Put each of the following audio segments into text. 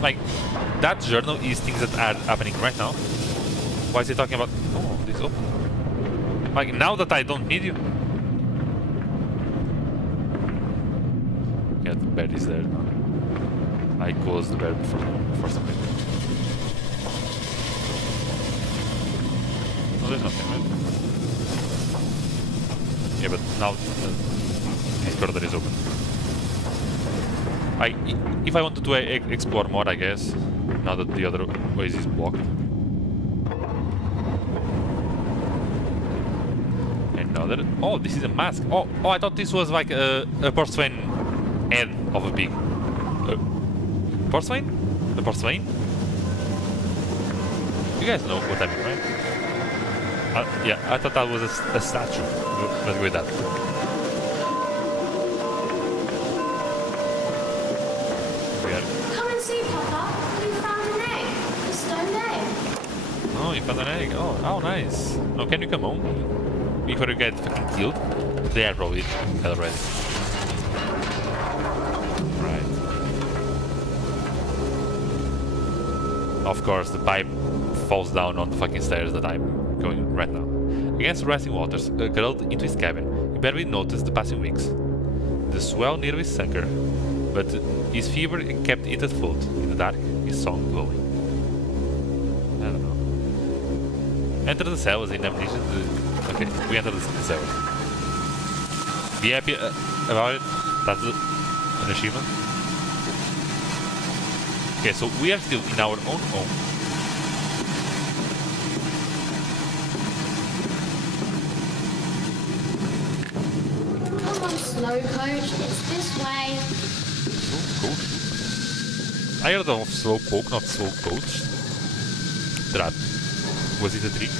like, that journal is things that are happening right now. Why is he talking about... Oh, this open. Like, now that I don't need you. Yeah, the bed is there now. I closed the bed for some reason. Oh, there's nothing, right? Yeah, but now this corridor is open. If I wanted to explore more, I guess, now that the other ways is blocked. Another... Oh, this is a mask. Oh, I thought this was like a porcelain head of a pig. Porcelain? The porcelain? You guys know what I mean, right? Yeah, I thought that was a statue. Let's go with that. Come and see, Papa. We found an egg. A stone egg. Oh, you found an egg. Oh, nice. Oh, can you come home? Before you get fucking killed? They are probably already. Right. Of course, the pipe falls down on the fucking stairs that I'm going right now. Against the rising waters, curled into his cabin, he barely noticed the passing weeks. The swell nearly sank her, but his fever kept it afloat. In the dark, his song glowing. I don't know. Enter the cells in Amnesia. Okay, we enter the cells. Be happy about it. That's an achievement. Okay, so we are still in our own home. Come on, slow coach. It's this way. Slow coach? I heard of slow coke, not slow coach. That was it a trick?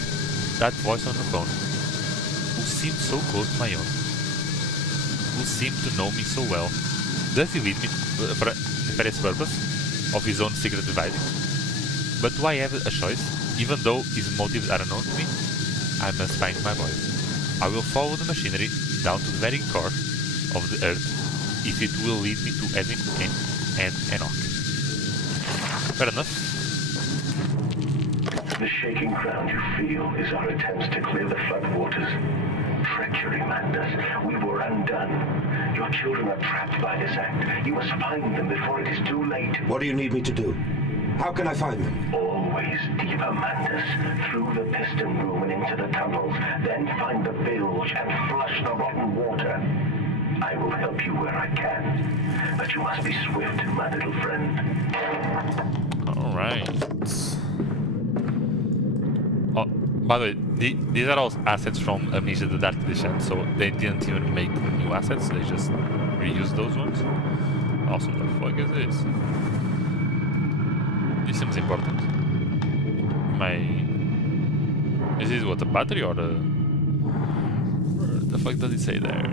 That voice on the phone, who seemed so close to my own, who seemed to know me so well. Does he lead me for a nefarious purpose of his own secret devising? But do I have a choice? Even though his motives are unknown to me, I must find my voice. I will follow the machinery down to the very core of the earth if it will lead me to Edwin and Enoch. Fair enough. The shaking ground you feel is our attempts to clear the floodwaters. Treachery, Mandus. We were undone. Your children are trapped by this act. You must find them before it is too late. What do you need me to do? How can I find them? Always deeper, Mandus. Through the piston room and into the tunnels. Then find the bilge and flush the rotten water. I will help you where I can. But you must be swift, my little friend. Alright. Oh, by the way, these are all assets from Amnesia the Dark Edition, so they didn't even make new assets, they just reused those ones. Awesome, the fuck is this? This seems important. Is this what, a battery or a... What the fuck does it say there?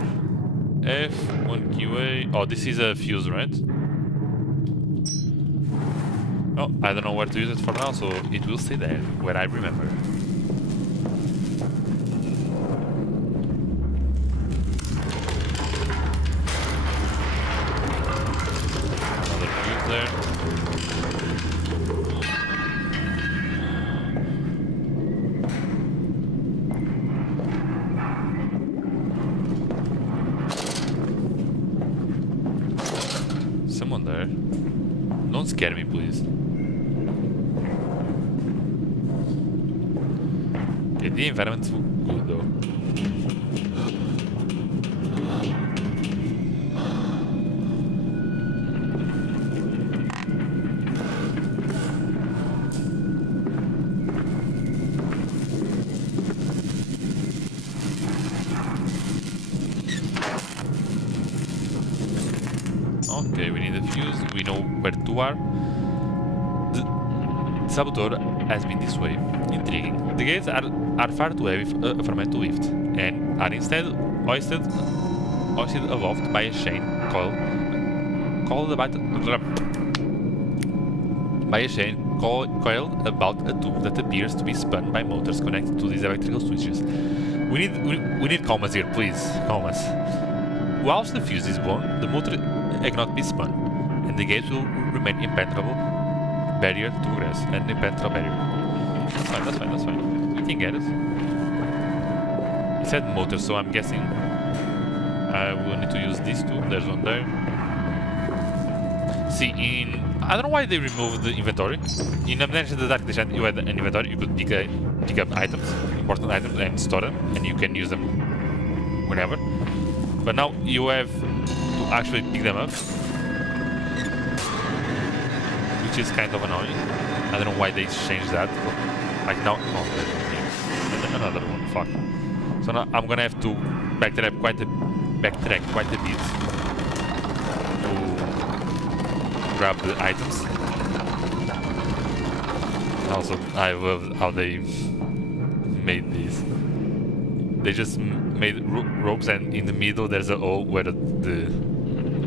F1QA... Oh, this is a fuse, right? Oh, I don't know where to use it for now, so it will stay there, where I remember. Another fuse there. Someone there. Don't scare me, please. Okay, the environment's good though. Okay, we need a fuse. We know where two are. The saboteur has been this way. Intriguing. The gates are far too heavy for men to lift, and are instead hoisted aloft by a chain coiled about a tube that appears to be spun by motors connected to these electrical switches. We need calmness here, please. Calmness. Whilst the fuse is blown, the motor cannot be spun, and the gates will remain impenetrable barrier to progress. An impenetrable barrier. That's fine, that's fine, that's fine. We can get it. It said motor, so I'm guessing I will need to use these two. There's one there. See, I don't know why they removed the inventory. In Amnesia the Dark Descent, you had an inventory. You could pick up items, important items, and store them, and you can use them whenever. But now you have to actually pick them up, which is kind of annoying. I don't know why they changed that. Like now, oh, another one. Fuck. So now I'm gonna have to backtrack quite a bit to grab the items. Also, I love how they made these. They just made ropes, and in the middle there's a hole where the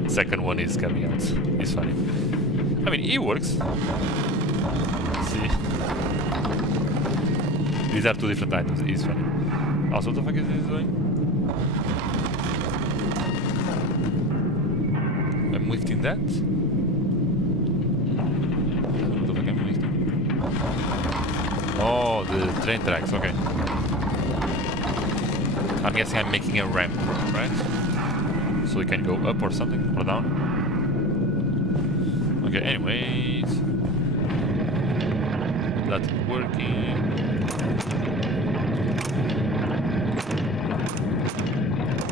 second one is coming out. It's funny. I mean, it works. See? These are two different items. It's funny. Also, what the fuck is this doing? I'm lifting that? What the fuck am I lifting? Oh, the train tracks, okay. I'm guessing I'm making a ramp, right? So we can go up or something, or down. Okay, anyways. That's working.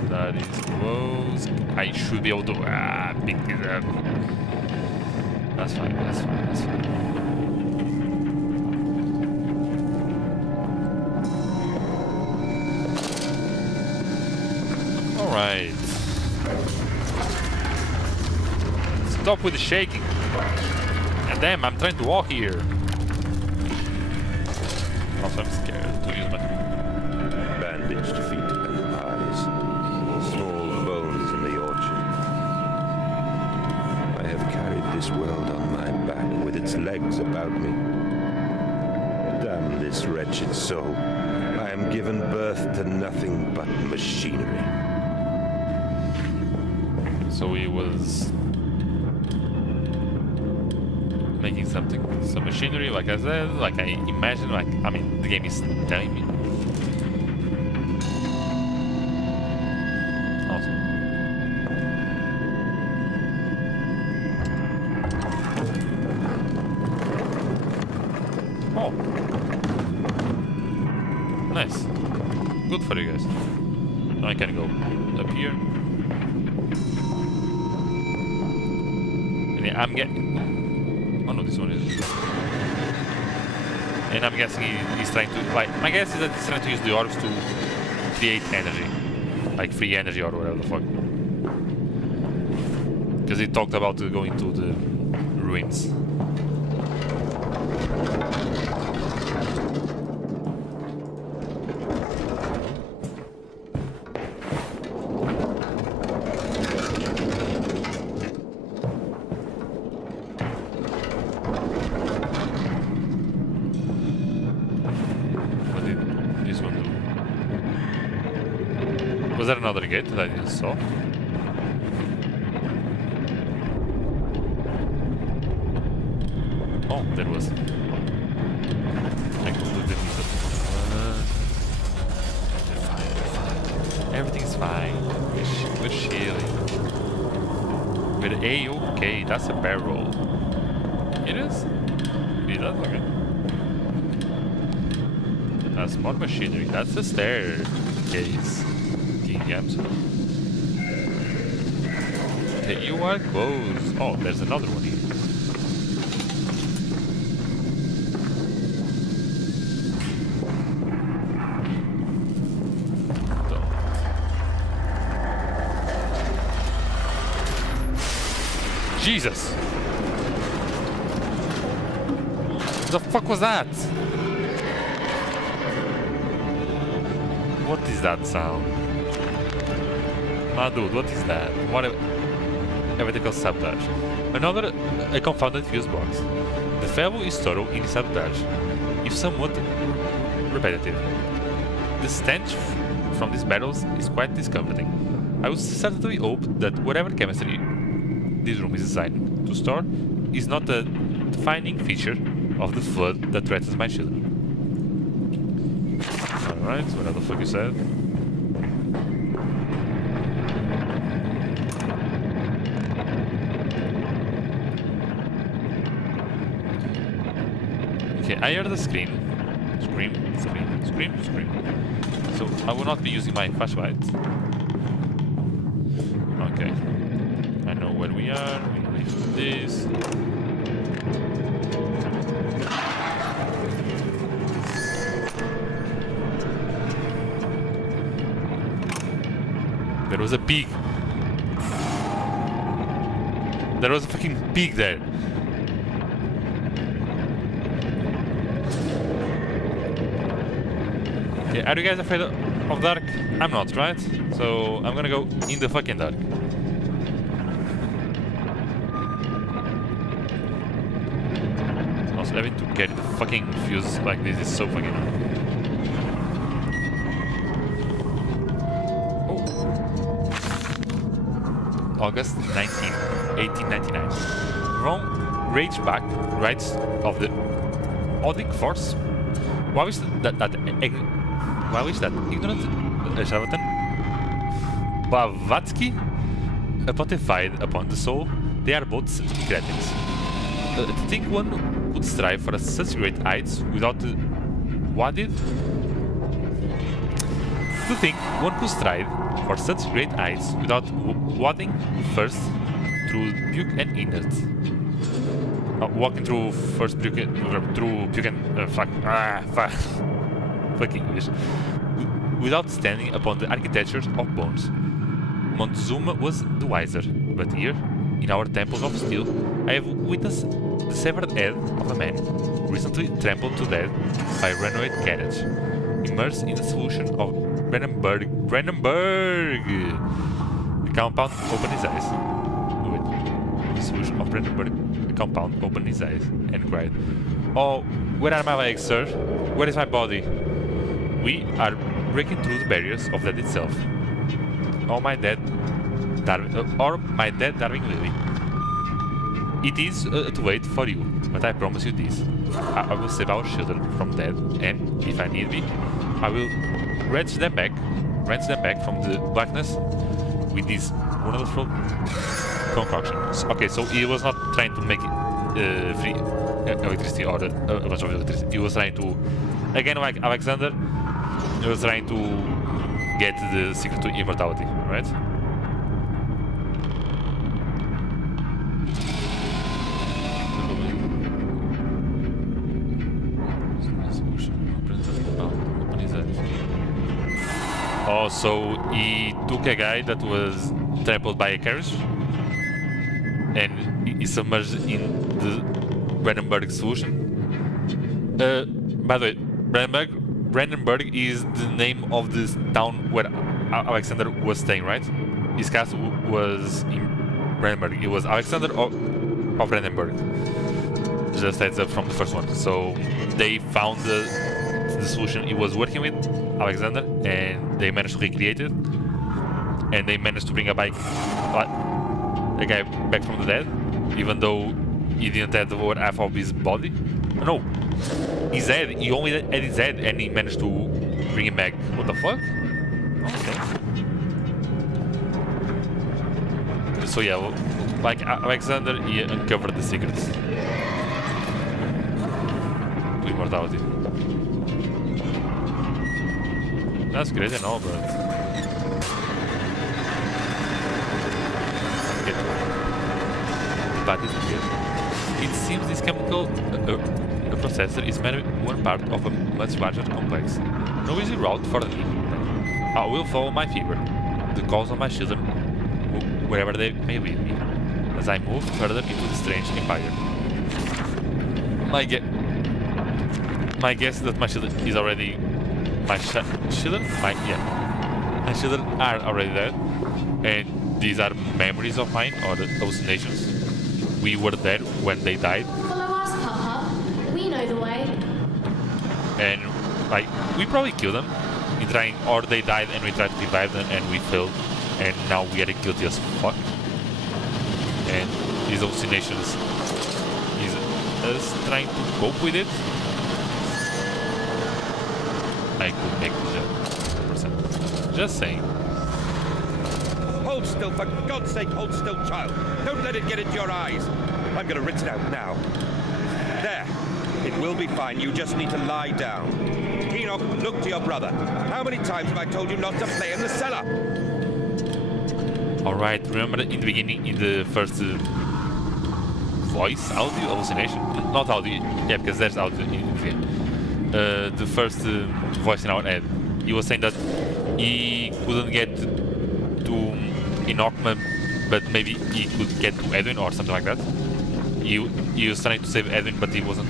That is close. I should be able to pick this up. That's fine, that's fine, that's fine. Alright. Stop with the shaking. And damn, I'm trying to walk here. Also, I'm scared to use my... Bandaged feet and eyes. Small bones in the orchard. I have carried this world on my back with its legs about me. Damn this wretched soul. I am given birth to nothing but machinery. So he was making something, some machinery, like I said, like I imagine, like, I mean, the game is telling me. Awesome. Oh. Nice. Good for you guys. Now I can go up here. I'm getting... Oh no, this one is... And I'm guessing he's trying to... Like, my guess is that he's trying to use the orbs to create energy. Like free energy or whatever the fuck. Because he talked about going to the ruins. Was there another gate that I didn't saw? Oh, there was. I completely missed it. Fine. Everything's fine. We're chilling. We're A-okay. That's a barrel. It is? It is? Okay. That's more machinery. That's a staircase. Games. Okay, you are close. Oh, there's another one here. Don't. Jesus! What the fuck was that? What is that sound? Ah, dude, what is that? What a vertical sabotage. Another a confounded fuse box. The fellow is thorough in his sabotage, if somewhat repetitive. The stench from these battles is quite discomforting. I would certainly hope that whatever chemistry this room is designed to store is not a defining feature of the flood that threatens my children. Alright, what the fuck you said? Okay, I heard the scream. Scream. So I will not be using my flashlight. Okay. I know where we are. We lift this. There was a pig. There was a fucking pig there. Okay, are you guys afraid of dark? I'm not, right? So I'm gonna go in the fucking dark. Also, having to get the fucking fuse like this is so fucking annoying. August 19, 1899. Rome raged back rights of the Odic force. Why wish that ignorant charlatan Blavatsky pontified upon the soul? They are both cretins. To think one would strive for such great heights without wadid. To think one could strive for such great heights without wading first through puke and inert. Walking through first puke and fucking English. Without standing upon the architectures of bones. Montezuma was the wiser, but here, in our temples of steel, I have witnessed the severed head of a man recently trampled to death by a runaway carriage, immersed in a solution of Brandenburg. The compound opened his eyes. Wait. The solution of Brandenburg. The compound opened his eyes and cried, "Oh, where are my legs, sir? Where is my body? We are breaking through the barriers of death itself. Oh, my dead Darwin Lily. It is too late for you, but I promise you this. I will save our children from death, and if I need be, I will wrench them back from the blackness with this wonderful concoction." Okay, so he was not trying to make free electricity or a bunch of electricity. He was trying to, again, like Alexander, he was trying to get the secret to immortality, right? Oh, so he took a guy that was trampled by a carriage and he submerged in the Brandenburg solution. By the way, Brandenburg is the name of this town where Alexander was staying, right? His castle was in Brandenburg. It was Alexander of Brandenburg. Just heads up from the first one. So they found the solution he was working with, Alexander, and they managed to recreate it. And they managed to bring a guy back from the dead, even though he didn't have the lower half of his body. No, his head. He only had his head, and he managed to bring him back. What the fuck? Okay. So yeah, well, like Alexander, he uncovered the secrets to immortality. That's great and all, but it seems this chemical processor is merely one part of a much larger complex. No easy route for me. I will follow my fever, the cause of my children, wherever they may lead me, as I move further into the strange empire. My guess is that my children is already... My children are already dead, and these are memories of mine or hallucinations. We were there when they died. Follow us, Papa. We know the way. And like we probably killed them in trying, or they died and we tried to revive them and we failed, and now we are guilty as fuck. And these hallucinations is us trying to cope with it. I could make the jump, 100%. Just saying. Hold still, for God's sake, hold still, child. Don't let it get into your eyes. I'm gonna rinse it out now. There. It will be fine. You just need to lie down. Enoch, look to your brother. How many times have I told you not to play in the cellar? Alright, remember in the beginning, in the first voice, audio, hallucination? Not audio, yeah, because there's audio in the game. The first voice in our head. He was saying that he couldn't get to Enoch, but maybe he could get to Edwin or something like that. He was trying to save Edwin, but he wasn't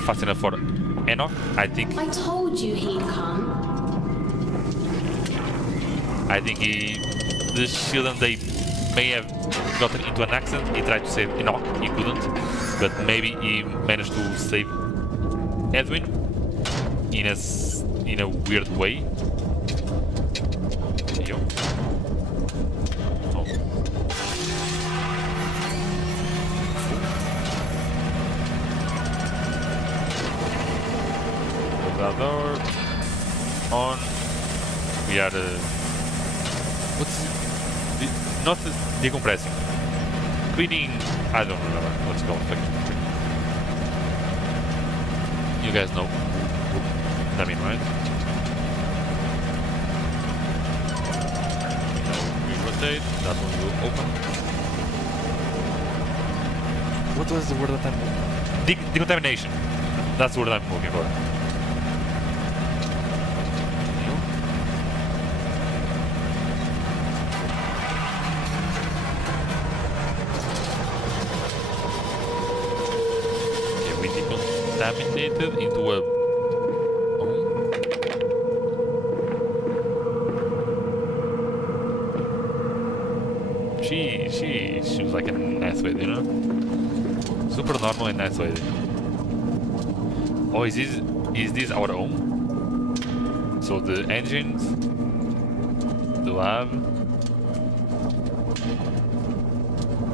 fast enough for Enoch, I think. I told you he'd come. I think the children, they may have gotten into an accident. He tried to save Enoch, he couldn't, but maybe he managed to save Edwin in a weird way. Yo. Oh. The door on. We are what's it? Not decompressing. Cleaning. I don't remember what's it called. You guys know. I mean, right? Now we rotate. That one will open. What was the word that I'm? Decontamination. That's the word I'm looking for. Contaminated into a she was like a nice way, you know? Super normal and nice way. Oh, is this our home? So the engines, the lab,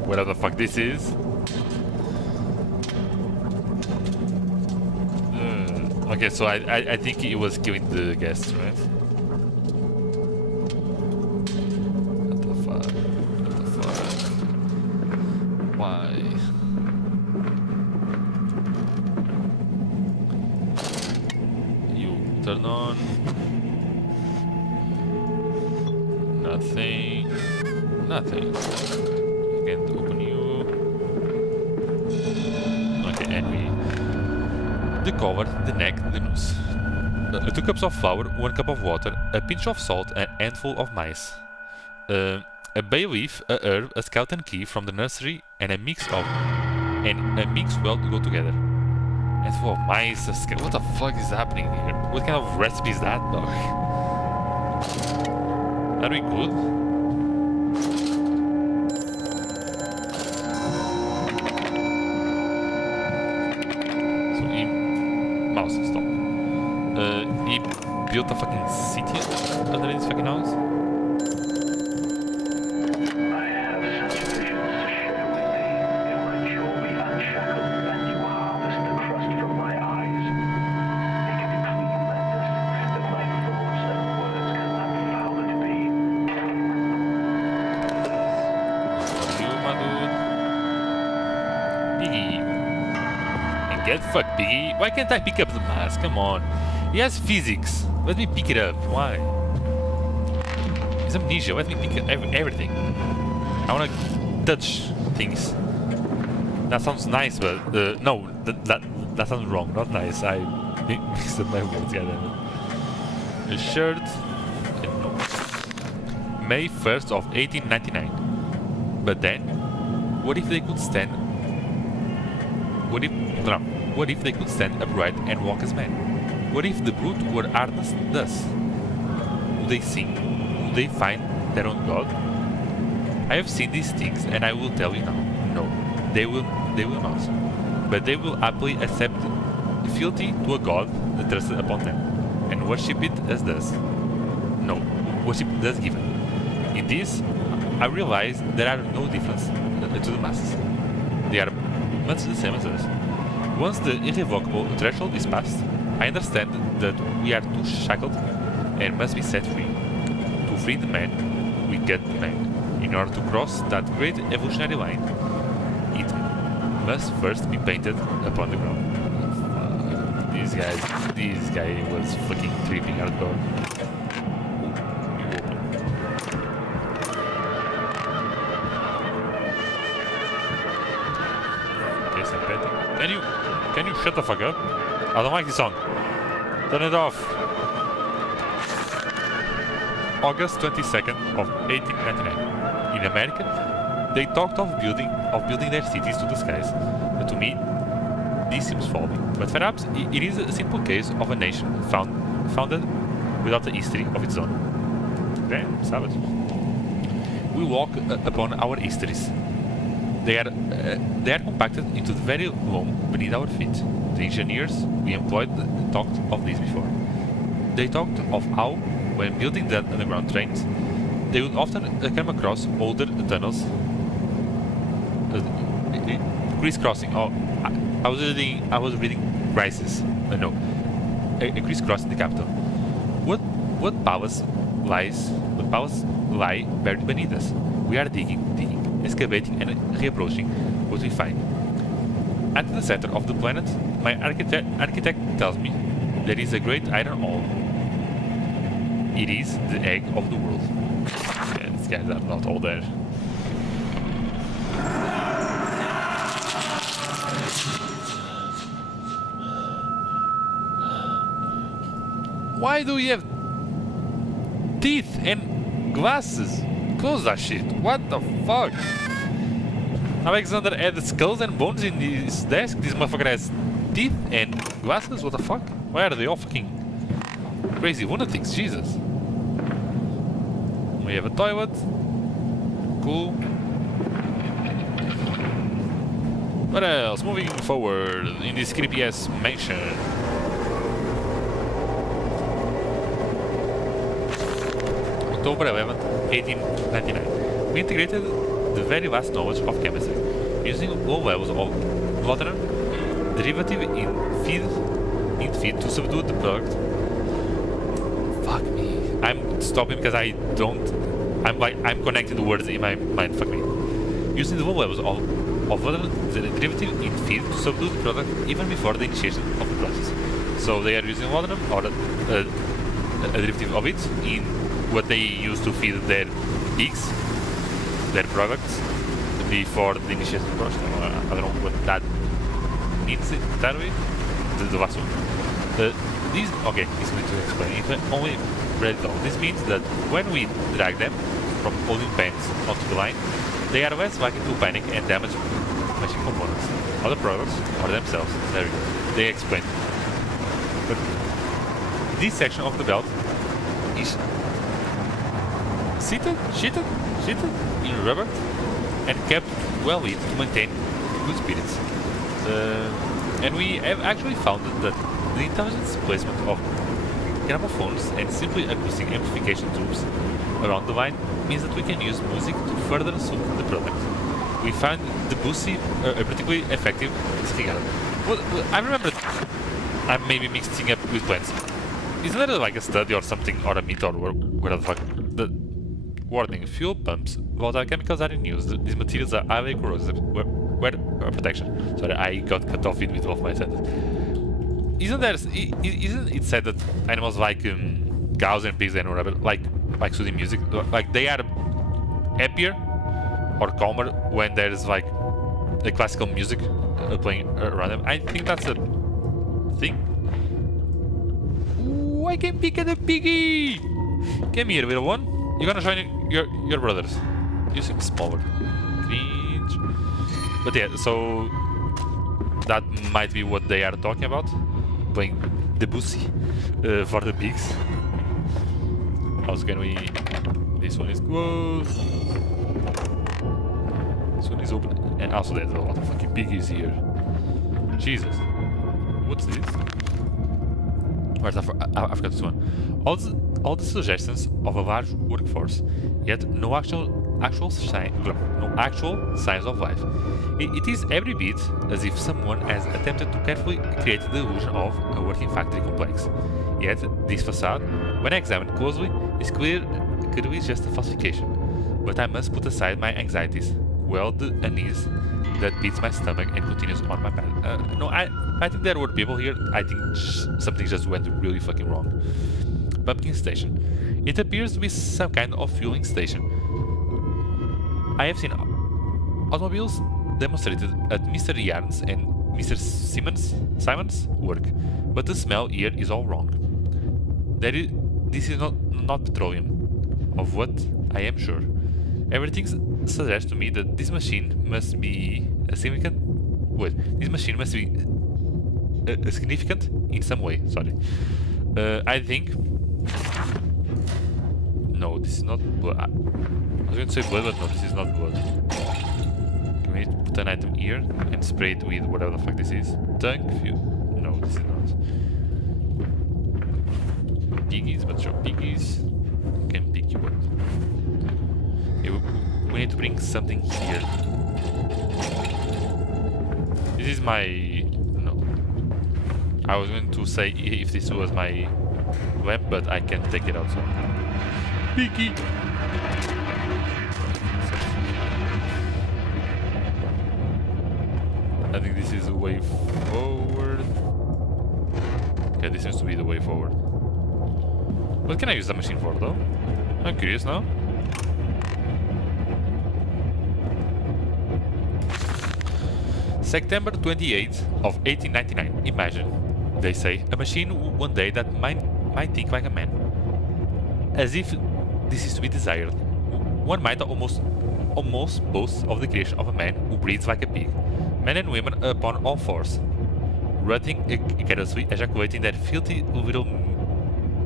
whatever the fuck this is. Okay, so I think he was killing the guests, right? What the fuck? What the fuck? Why? You turn on. Nothing. Nothing. Can't open you. Okay, and we... The cover, the neck, the nose. 2 cups of flour, 1 cup of water, a pinch of salt, a handful of mice. A bay leaf, a herb, a skeleton key from the nursery, and a mix well to go together. Handful of mice, a skeleton. What the fuck is happening here? What kind of recipe is that, dog? Are we good? Mouse, stop. He built a fucking city under this fucking house? I have such visions to share with thee. In my jaw be unshackled, and you harvest the crust from my eyes. Make it clean like this, that my thoughts and words cannot foul it be. You, my dude. Piggy. And get fucked, Piggy. Why can't I pick up the mask? Come on. He has physics. Let me pick it up. Why? It's Amnesia. Let me pick up everything. I wanna touch things. That sounds nice, but no, that sounds wrong. Not nice. I mixed up my words. Yeah, a shirt. No. May 1st of 1899. But then, what if they could stand? What if they could stand upright and walk as men? What if the brute were harnessed thus? Would they sing? Would they find their own God? I have seen these things, and I will tell you now. No, they will not. But they will happily accept fealty to a God that trusted upon them, and worship it as thus. No, worship thus given. In this, I realize there are no difference to the masses. They are much the same as us. Once the irrevocable threshold is passed, I understand that we are too shackled and must be set free. To free the man, we get the man. In order to cross that great evolutionary line, it must first be painted upon the ground. This guy was fucking tripping hardcore. Can you shut the fuck up? I don't like this song. Turn it off. August 22nd of 1899. In America, they talked of building their cities to the skies. But to me, this seems folly. But perhaps it is a simple case of a nation founded without a history of its own. Damn, savage. We walk upon our histories. They are compacted into the very loam beneath our feet. The engineers we employed talked of this before. They talked of how, when building the underground trains, they would often come across older tunnels crisscrossing. Oh, I was reading crisis. No, a crisscrossing the capital. What powers lie buried beneath us? We are digging, excavating, and reapproaching what we find. At the center of the planet, my architect tells me there is a great iron ore. It is the egg of the world. Yeah, these guys are not all there. Why do you have teeth and glasses? Close that shit. What the fuck? Alexander had skulls and bones in his desk. This motherfucker has teeth and glasses? What the fuck? Why are they all fucking crazy lunatics? Jesus. We have a toilet. Cool. What else? Moving forward in this creepy ass mansion. October 11th, 1899. We integrated the very vast knowledge of chemistry, using low levels of laudanum derivative in feed to subdue the product. Fuck me. I'm stopping because I'm connecting the words in my mind. Fuck me. Using the low levels of laudanum derivative in feed to subdue the product even before the initiation of the process. So they are using laudanum or a derivative of it in what they use to feed their pigs, their products, before the initiation of the process. I don't know what that means entirely. The last one. Okay, it's going to explain. If I only read it all, this means that when we drag them from holding pens onto the line, they are less likely to panic and damage machine components, other products, or themselves. There we go. They explain. But this section of the belt is sheeted in rubber and kept well lit to maintain good spirits. And we have actually found that the intelligent placement of gramophones and simply acoustic amplification tubes around the line means that we can use music to further suit the product. We find the Debussy a particularly effective disregard. Well, I remember I'm maybe mixing up with plants. Isn't there like a study or something, or a myth, or where the fuck? The warning: fuel pumps, volatile chemicals are in use. These materials are highly corrosive. Where protection? Sorry, I got cut off in the middle of my sentence. Isn't it said that animals like cows and pigs and whatever, like soothing music, like they are happier or calmer when there's like the classical music playing around them? I think that's a thing. Ooh, I can pick at a piggy. Come here, little one. You're gonna join your brothers. You seem smaller. Cringe. But yeah, so that might be what they are talking about. Playing Debussy for the pigs. How can we? This one is closed. This one is open. And also there's a lot of fucking piggies here. Jesus. What's this? Where's I forgot this one. All the suggestions of a large workforce, yet no actual actual signs of life. It is every bit as if someone has attempted to carefully create the illusion of a working factory complex. Yet, this facade, when examined closely, is clearly just a falsification. But I must put aside my anxieties, well, the unease that beats my stomach and continues on my back. No, I think there were people here. I think something just went really fucking wrong. Pumpkin station. It appears to be some kind of fueling station. I have seen automobiles demonstrated at Mr. Yarn's and Mr. Simon's work, but the smell here is all wrong. This is not petroleum, of what I am sure. Everything suggests to me that this machine must be a significant. Wait, this machine must be significant in some way. Sorry. I think. No, this is not blood. I was going to say blood, but no, this is not blood. Can we put an item here and spray it with whatever the fuck this is? Tank fuel. No, this is not. Piggies, but sure, piggies can pick you up. We need to bring something here. This is my... no. I was going to say if this was my lamp, but I can't take it out, so... Piggy! I think this is the way forward. Yeah, this seems to be the way forward. What can I use the machine for, though? I'm curious now. September 28th of 1899. Imagine, they say, a machine one day that might think like a man. As if this is to be desired. One might almost boast of the creation of a man who breathes like a pig. Men and women upon all fours, rutting carelessly, ejaculating their filthy little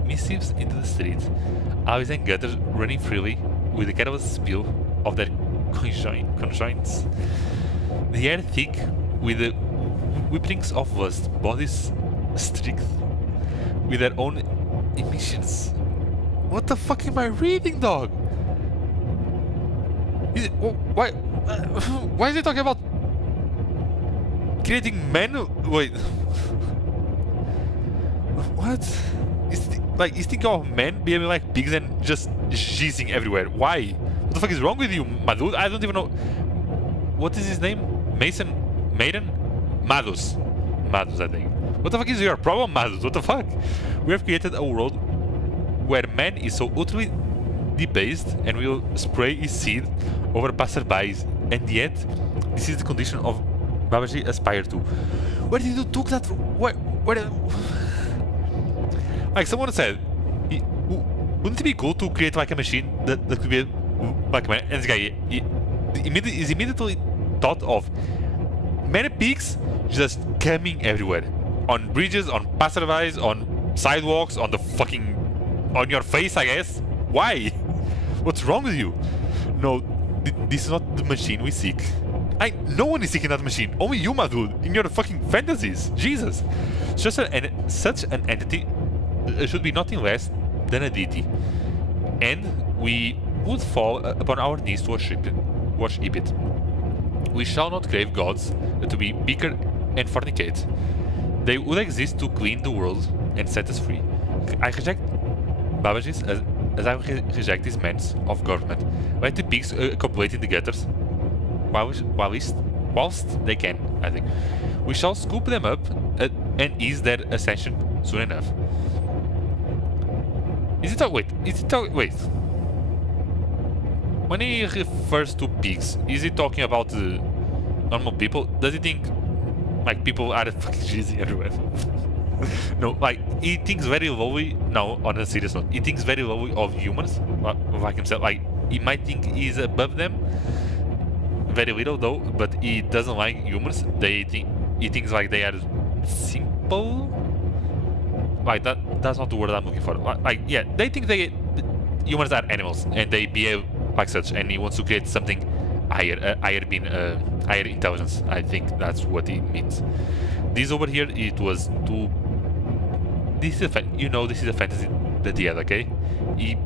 missives into the streets. Alleys and gutters running freely with the careless spill of their conjoints. The air thick with the whippings of lust, bodies streaked with their own emissions. What the fuck am I reading, dog? Why is he talking about creating men? Wait. What? He's thinking of men behaving like pigs and just jizzing everywhere. Why? What the fuck is wrong with you, my dude? I don't even know. What is his name? Maiden? Madus, I think. What the fuck is your problem, Madus? What the fuck? We have created a world where man is so utterly debased and will spray his seed over passerbys, and yet this is the condition of Babaji aspire to. Where did you took that from? Where? Like someone said, wouldn't it be cool to create like a machine that could be like a man? And this guy is immediately thought of many pigs just coming everywhere, on bridges, on passerbys, on sidewalks, on the fucking, on your face, I guess. Why? What's wrong with you? No, this is not the machine we seek. No one is seeking that machine. Only you, my dude, in your fucking fantasies. Jesus. Such an entity should be nothing less than a deity, and we would fall upon our knees to worship it. We shall not crave gods to be bicker and fornicate. They would exist to clean the world and set us free. I reject Babajis as I reject these men of government. Let the pigs copulate in the gutters whilst they can, I think. We shall scoop them up and ease their ascension soon enough. Wait. When he refers to pigs, is he talking about normal people? Does he think like people are fucking jizzing everywhere? No, like he thinks very lowly. No, on a serious note, he thinks very lowly of humans, like himself. Like he might think he's above them, very little though, but he doesn't like humans. He thinks like they are simple. Like that's not the word I'm looking for. Like yeah, they think humans are animals and they behave like such, and he wants to create something higher intelligence. I think that's what he means. This over here, it was to. This is this is a fantasy that he had. Okay, he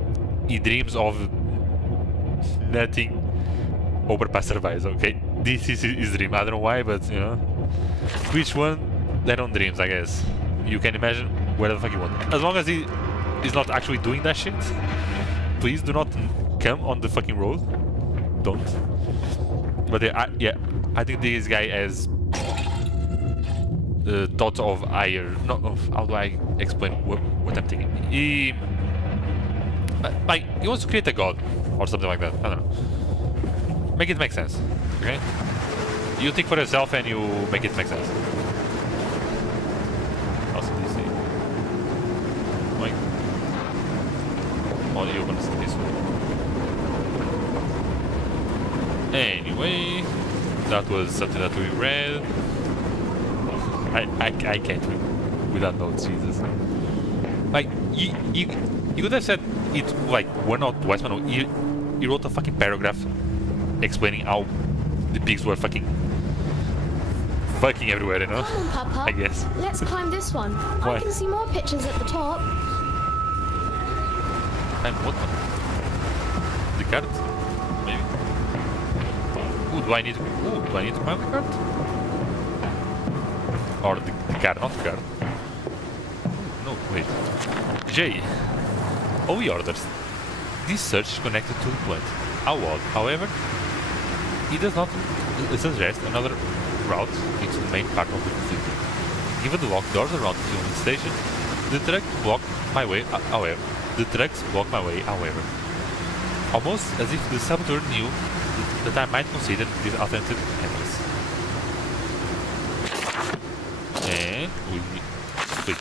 dreams of nothing overpass survives, okay? This is his dream. I don't know why, but you know. Which one? Their own dreams, I guess. You can imagine where the fuck you want. As long as he is not actually doing that shit, please do not come on the fucking road. Don't. But yeah, I think this guy has thoughts of higher. Not of. How do I explain what I'm thinking? He wants to create a god or something like that. I don't know. Make it make sense. Okay. You think for yourself and you make it make sense. Also, do you see? Like, oh, you're gonna see this way. Anyway, that was something that we read. I can't read without notes, Jesus. Like, you could have said it like one or twice, but no, he wrote a fucking paragraph explaining how the pigs were fucking everywhere, you know? Come on, Papa. I guess. Let's climb this one. Why? I can see more pictures at the top. I'm what one? The cart? Maybe. Ooh, do I need to climb the cart? Or the cart, not the cart. No, wait. J. OE orders. This search is connected to the plant. How odd. However, it does not suggest another route into the main part of the facility. Given the locked doors around the filming station, the trucks block my way, however. Almost as if the saboteur knew that I might consider this alternative entrance. And we split.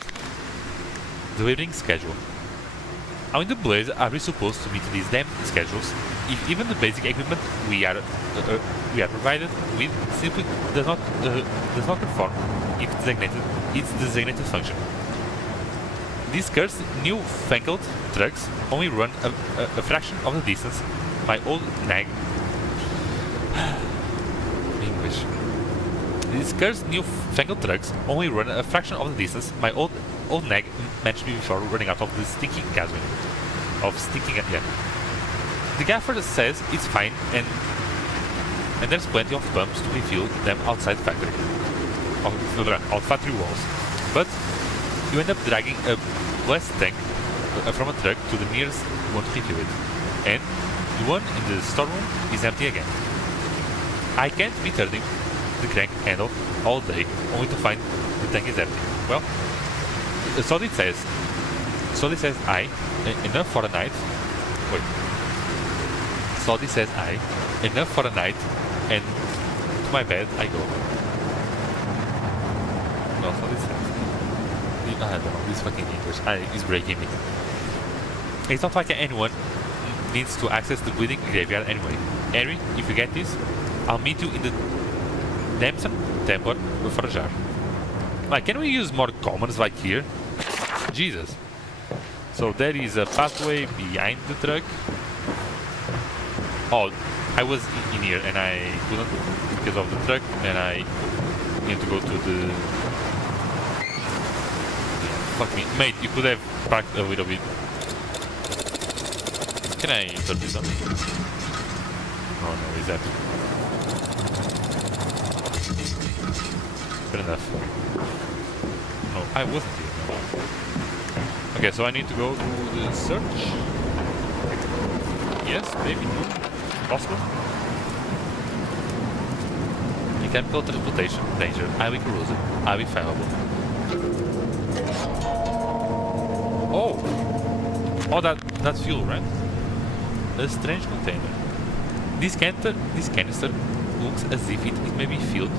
Delivering schedule. How in the Blaze are we supposed to meet these damn schedules if even the basic equipment we are provided with simply does not perform its designated function? These cursed new-fangled trucks only run a fraction of the distance my old nag. English. These cursed new-fangled trucks only run a fraction of the distance my old nag managed me before running out of the stinking gasoline. Yeah. The gaffer says it's fine and there's plenty of pumps to refuel them outside factory walls. But you end up dragging a blast tank from a truck to the nearest one to refuel it. And the one in the storeroom is empty again. I can't be turning the crank handle all day only to find the tank is empty. Well, so it says enough for a night. Wait. So this says enough for a night, and to my bed I go. No, so this says. I don't know, this fucking English is breaking me. It's not like anyone needs to access the bleeding graveyard anyway. Harry, if you get this, I'll meet you in the Damson Temple for a jar. Like, can we use more commons like here? Jesus. So there is a pathway behind the truck. Oh, I was in here and I couldn't because of the truck, and I need to go to the... Yeah, fuck me. Mate, you could have parked a little bit. Can I turn this on? Oh no, is that... Fair enough. No, I wasn't here. Okay, so I need to go to the search. Yes, maybe. Possible. Mechanical transportation. Danger. Highly corrosive. Highly flammable. Oh, that's fuel, right? A strange container. This canister looks as if it may be filled.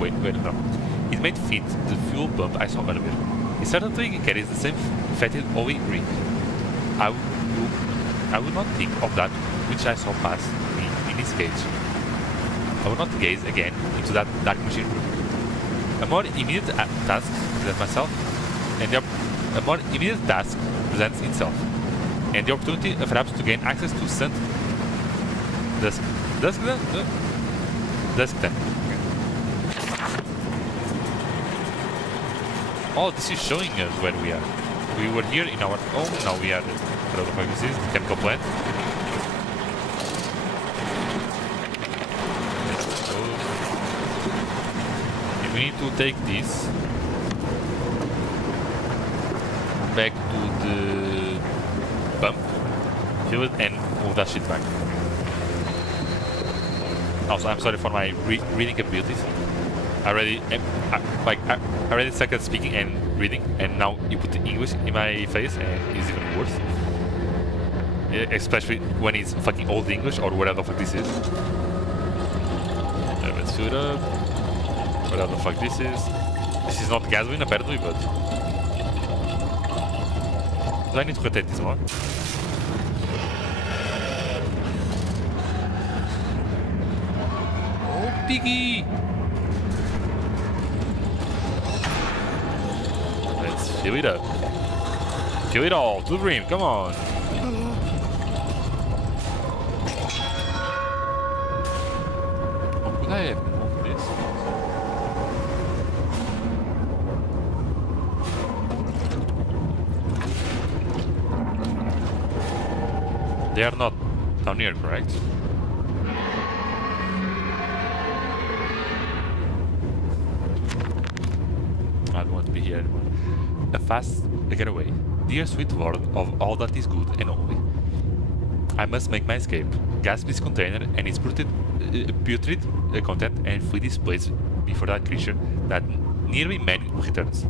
Wait, no. It might fit the fuel pump I saw earlier. It certainly carries the same fetid oily reek. I would not think of that which I saw pass me in this cage. I will not gaze again into that dark machine room. A more immediate task presents myself, and a more immediate task presents itself, and the opportunity perhaps to gain access to St. Duskden. Oh, this is showing us where we are. We were here in our home, now we are at the chemical plant. We need to take this back to the pump, fill it, and move that shit back. Also, I'm sorry for my reading abilities. I already suck at speaking and reading, and now you put English in my face, and it's even worse. Especially when it's fucking old English or whatever the fuck this is. Let's fill it up. Whatever the fuck this is. This is not gasoline apparently, but... Do I need to rotate this more? Oh, piggy! Let's fill it up. Fill it all to the rim, come on! Could I have moved this? They are not down here, correct? I don't want to be here anymore. A fast getaway. Dear sweet lord of all that is good and holy. I must make my escape. Gasp this container and its putrid content and flee this place before that creature, that nearly man returns.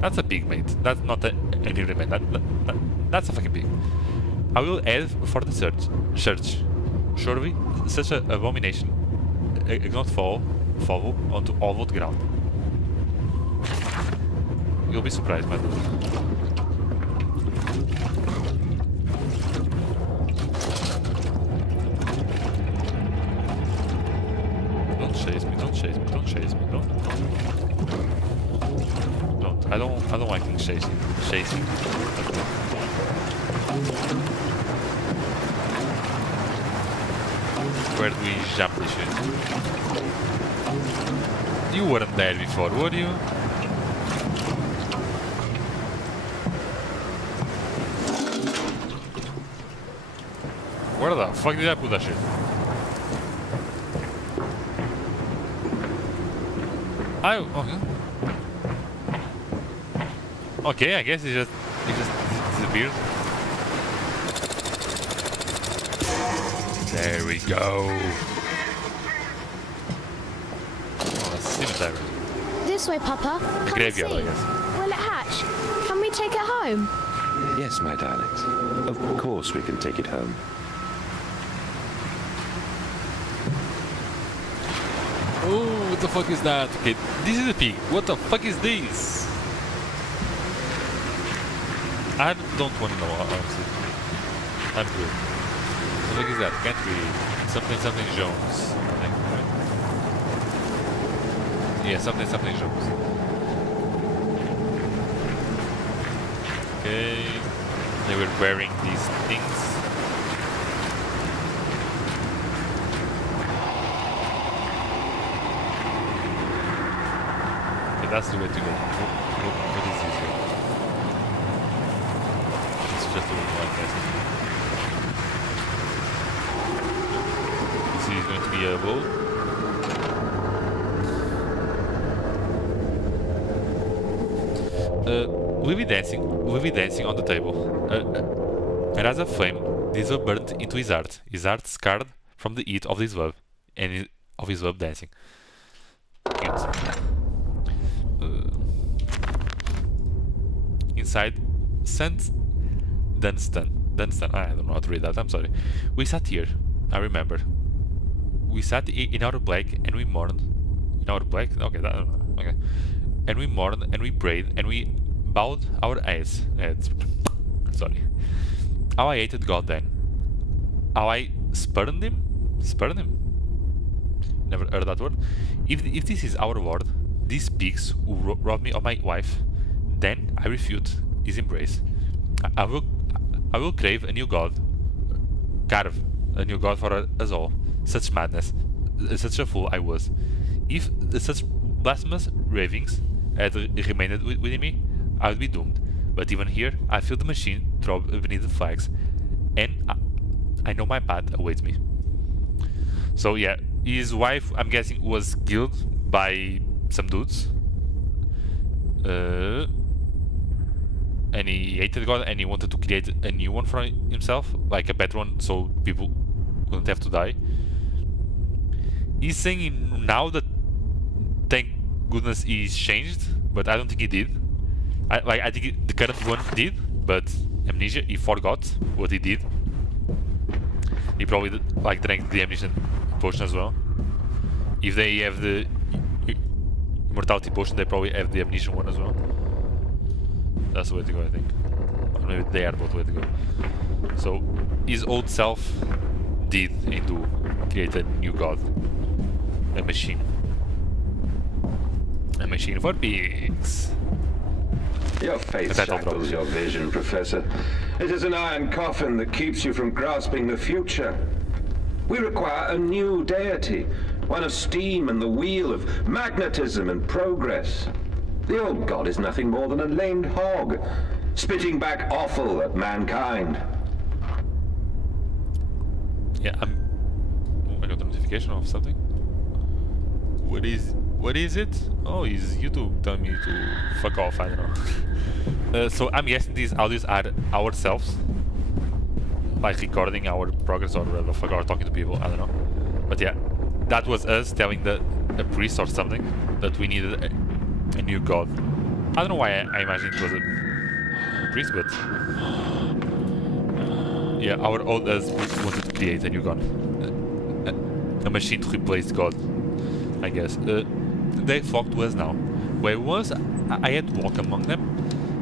That's a pig, mate. That's not a nearly man. That's a fucking pig. I will head for the search. Surely, such an abomination cannot fall onto old ground. You'll be surprised, my dude. Don't chase me, don't chase me, don't chase me, don't. I don't like things chasing. Where do we jump this shit? You weren't there before, were you? Where the fuck did I put that shit? Okay. Okay, I guess it just disappeared. There we go. Oh, a cemetery. This way, Papa. The Come and graveyard, see. I guess. Will it hatch? Can we take it home? Yes, my darlings. Of course we can take it home. Oh, what the fuck is that? Okay, this is a pig. What the fuck is this? I don't want to know, honestly. I'm good. What the fuck is that? Can't read. Something Jones. I think, right? Yeah, something Jones. Okay. They were wearing these things. Okay, that's the way to go. What is this here? It's just a little like that. This is going to be a boat. We'll be dancing on the table. And as a flame, this love burned into his heart scarred from the heat of his love, and of his love dancing. Cute. Inside St. Dunstan. I don't know how to read that, I'm sorry. We sat here, I remember. We sat in our black and we mourned. In our black? Okay, I don't know. Okay. And we mourned and we prayed and we bowed our heads. Sorry. How I hated God then. How I spurned him? Spurned him? Never heard that word. If this is our word, these pigs who robbed me of my wife, then I refute his embrace. I will crave a new God. Carve a new God for us all. Such madness. Such a fool I was. If such blasphemous ravings had remained within me, I would be doomed. But even here, I feel the machine throb beneath the flags, and I know my path awaits me. So yeah, his wife, I'm guessing, was killed by some dudes. And he hated God and he wanted to create a new one for himself, like a better one, so people wouldn't have to die. He's saying now that thank goodness he's changed, but I don't think he did. I think the current one did, but Amnesia, he forgot what he did. He probably like drank the Amnesia potion as well. If they have the immortality potion, they probably have the Amnesia one as well. That's the way to go, I think. Or maybe they are both the way to go. So his old self did indeed create a new god. A machine. A machine for pigs. Your faith shackles your vision, Professor. It is an iron coffin that keeps you from grasping the future. We require a new deity, one of steam and the wheel, of magnetism and progress. The old god is nothing more than a lamed hog, spitting back offal at mankind. Yeah, I got a notification of something. What is it? Oh, it's YouTube telling me to fuck off, I don't know. So I'm guessing these audios are ourselves, like recording our progress or whatever the fuck, or talking to people, I don't know. But yeah, that was us telling a priest or something that we needed a new god. I don't know why I imagined it was a priest, but yeah, our old us wanted to create a new god, a machine to replace God, I guess. They flock to us now. Where once I had to walk among them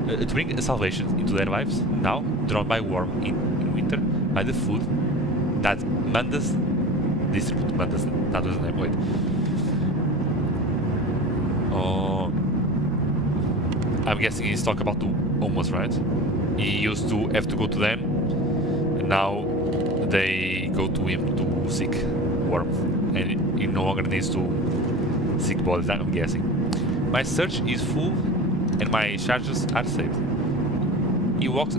to bring salvation into their lives. Now, drawn by warmth in winter, by the food that Mandas distribute. Mandas, that was the name. Wait. Oh, I'm guessing he's talking about the almost, right? He used to have to go to them, and now they go to him to seek warmth, and he no longer needs to seek bodies, I'm guessing. My search is full, and my charges are saved. He walks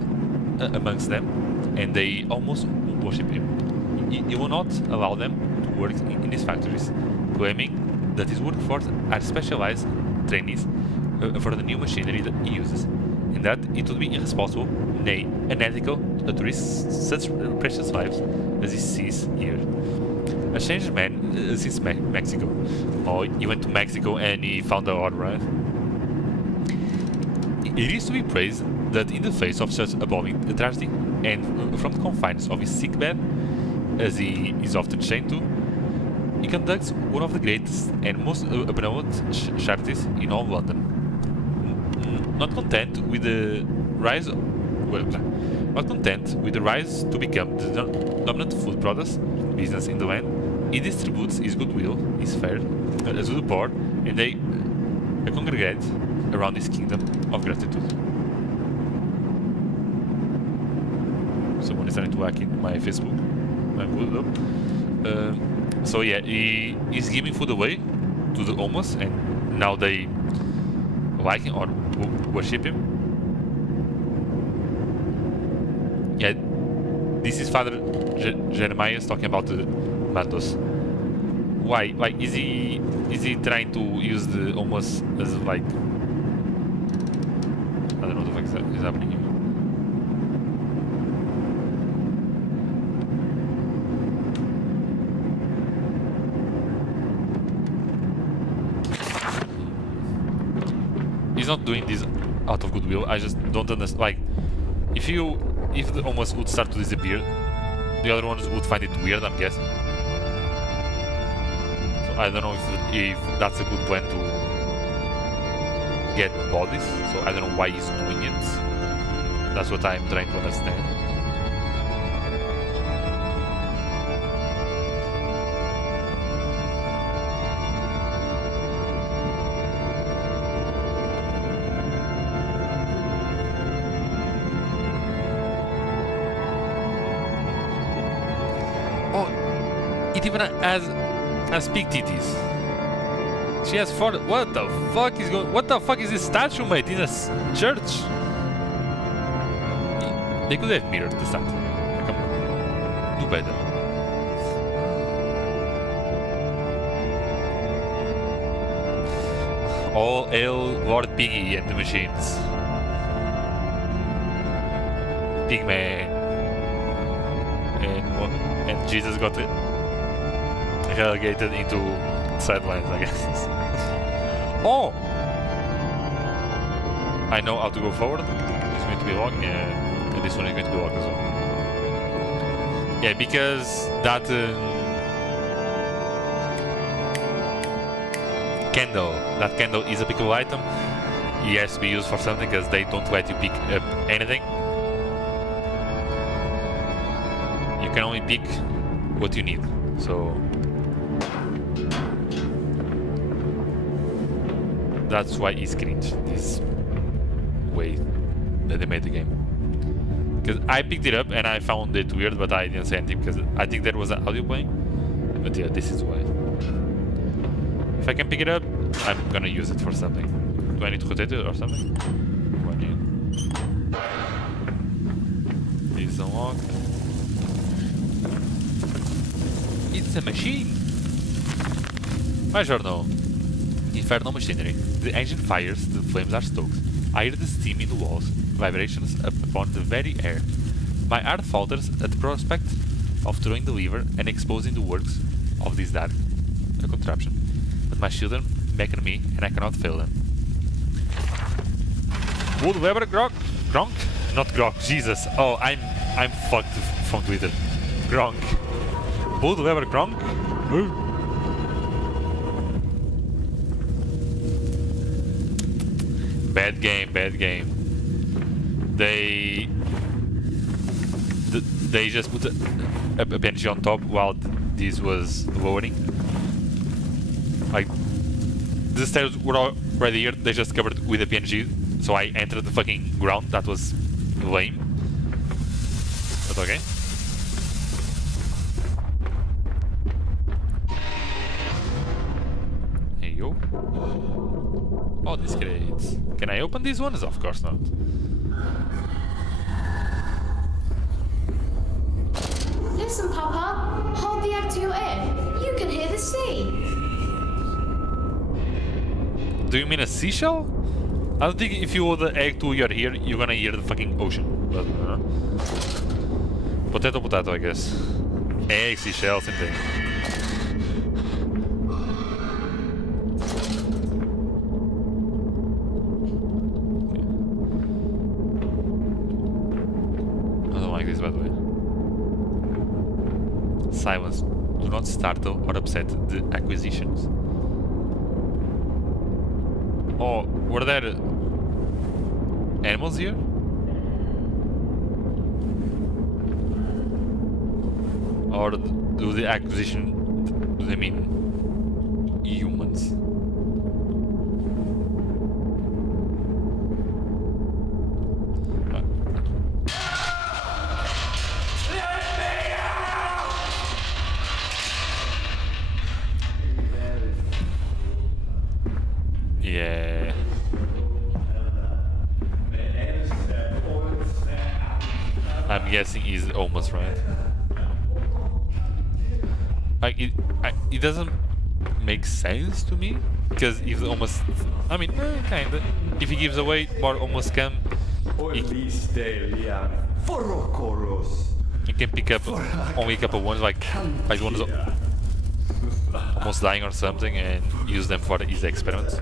amongst them, and they almost worship him. He will not allow them to work in his factories, claiming that his workforce are specialized trainees for the new machinery that he uses, and that it would be irresponsible, nay, unethical, to risk such precious lives as he sees here. A changed man since Mexico. Oh, he went to Mexico and he found the ore, right? It is to be praised that in the face of such appalling tragedy, and from the confines of his sick bed, as he is often chained to, he conducts one of the greatest and most benevolent charities in all London. Not content with the rise to become the dominant food products business in the land, he distributes his goodwill, his fare, to the poor, and they congregate around his kingdom of gratitude. Someone is trying to hack in my Facebook. I'm good though. So yeah, he is giving food away to the homeless, and now they like him or worship him. Yeah, this is Father Jeremiah talking about the Mandos. Why? Like, is he trying to use the homeless as like, I don't know what the fuck is happening here. He's not doing this out of goodwill. I just don't understand. Like, if the homeless would start to disappear, the other ones would find it weird, I'm guessing. So I don't know if that's a good plan to get bodies. So I don't know why he's doing it. That's what I'm trying to understand. It even has big titties. She has 4. What the fuck is going? What the fuck is this statue, mate? In a church? They could have mirrored the statue. Come on, do better. All hail Lord Piggy and the machines. Pigman. And Jesus got relegated into sidelines, I guess. Oh! I know how to go forward. It's going to be locked, and this one is going to be locked as well. Yeah, because that candle is a pickable item. It has to be used for something because they don't let you pick up anything. You can only pick what you need. So that's why it's cringe, this way that they made the game. Because I picked it up and I found it weird, but I didn't say anything because I think there was an audio playing. But yeah, this is why. If I can pick it up, I'm gonna use it for something. Do I need to rotate it or something? This is unlocked. It's a machine! My journal. Infernal machinery. The engine fires, the flames are stoked. I hear the steam in the walls, vibrations up upon the very air. My heart falters at the prospect of throwing the lever and exposing the works of this dark contraption. But my children beckon me, and I cannot fail them. Wood Weber Gronk? Gronk? Not Gronk, Jesus. Oh, I'm fucked from Twitter. Gronk. Wood Weber Gronk? Bad game, bad game. They just put a PNG on top while this was loading. Like, the stairs were already here, they just covered with a PNG, so I entered the fucking ground. That was lame. But okay. Hey yo. Oh, these crates. Can I open these ones? Of course not. Listen, Papa. Hold the egg to your ear. You can hear the sea. Do you mean a seashell? I don't think if you hold the egg to your ear, you're gonna hear the fucking ocean. But, potato, potato, I guess. Egg, seashell, same thing. I don't like this, by the way. Silence. Do not startle or upset the acquisitions. Oh, were there animals here? Or do the acquisition, do they mean humans? Yeah. I'm guessing he's almost right. Like it doesn't make sense to me because if almost, I mean, kinda. If he gives away more almost can, he can pick up only a couple ones, like one is almost dying or something, and use them for his experiments.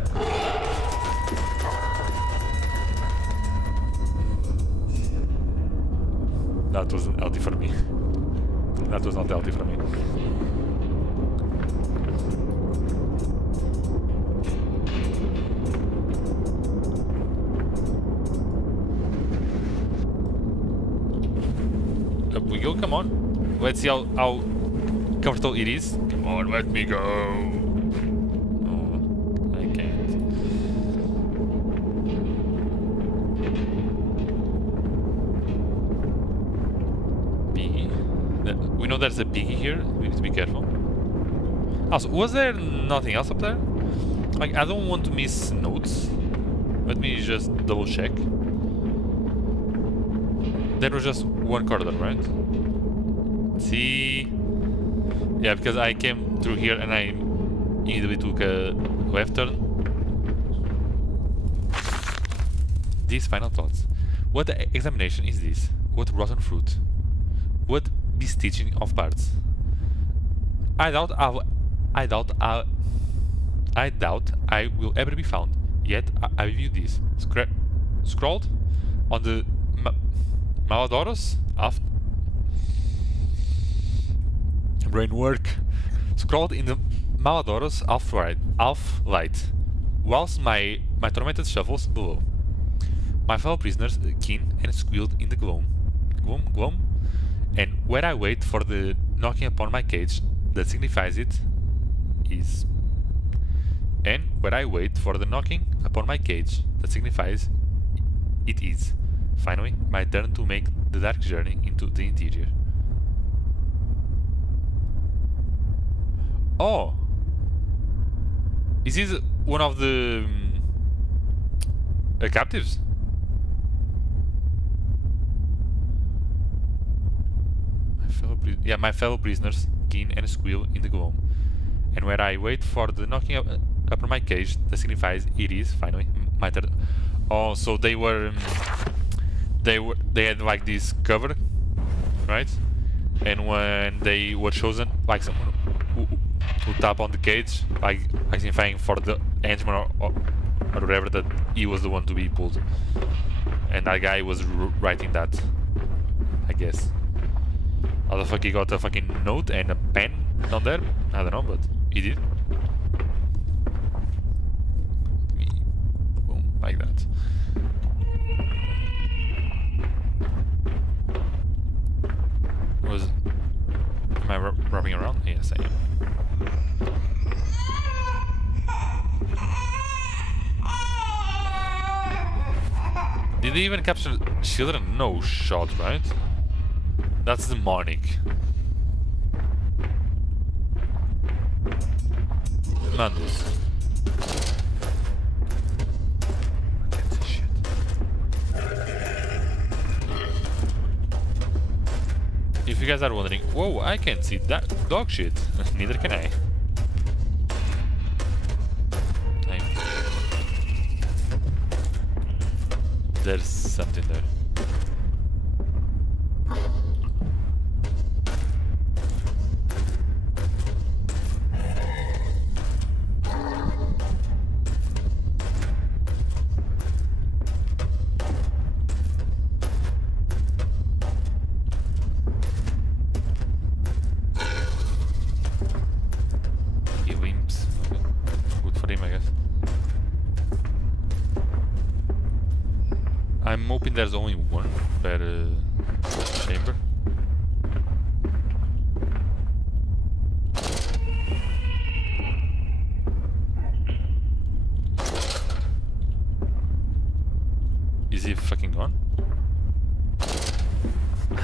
That wasn't healthy for me. That was not healthy for me. Up we go, come on. Let's see how comfortable it is. Come on, let me go. No, I can't. Piggy. We know there's a piggy here. We need to be careful. Also, was there nothing else up there? Like, I don't want to miss notes. Let me just double check. There was just one corridor, right? See? Yeah, because I came through here and I immediately took a left turn. these final thoughts. What examination is this? What rotten fruit? What bestitching of parts? I doubt I will ever be found. Yet I view this scrawled on the Maladoros after brain work. Scrawled in the Maladoros half light, whilst my tormented shovels below. My fellow prisoners keen and squealed in the gloom, and where I wait for the knocking upon my cage that signifies it is. And where I wait for the knocking upon my cage that signifies it is. Finally, my turn to make the dark journey into the interior. Oh! Is this one of the captives? My fellow prisoners keen and squeal in the gloom, and where I wait for the knocking upon my cage that signifies it is finally my turn. Oh, so they had like this cover, right? And when they were chosen, like someone who tap on the cage, like signifying for the henchman or whatever, that he was the one to be pulled, and that guy was writing that, I guess. How the fuck he got a fucking note and a pen down there? I don't know, but he did. Boom, like that. Am I rubbing around? Yes, I am. Did they even capture children? No shot, right? That's demonic. Mandus. Can't see shit. If you guys are wondering, whoa, I can't see that dog shit. Neither can I. There's something there. I'm hoping there's only one per chamber. Is he fucking gone?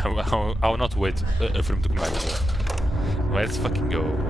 I will not wait for him to come back. Let's fucking go.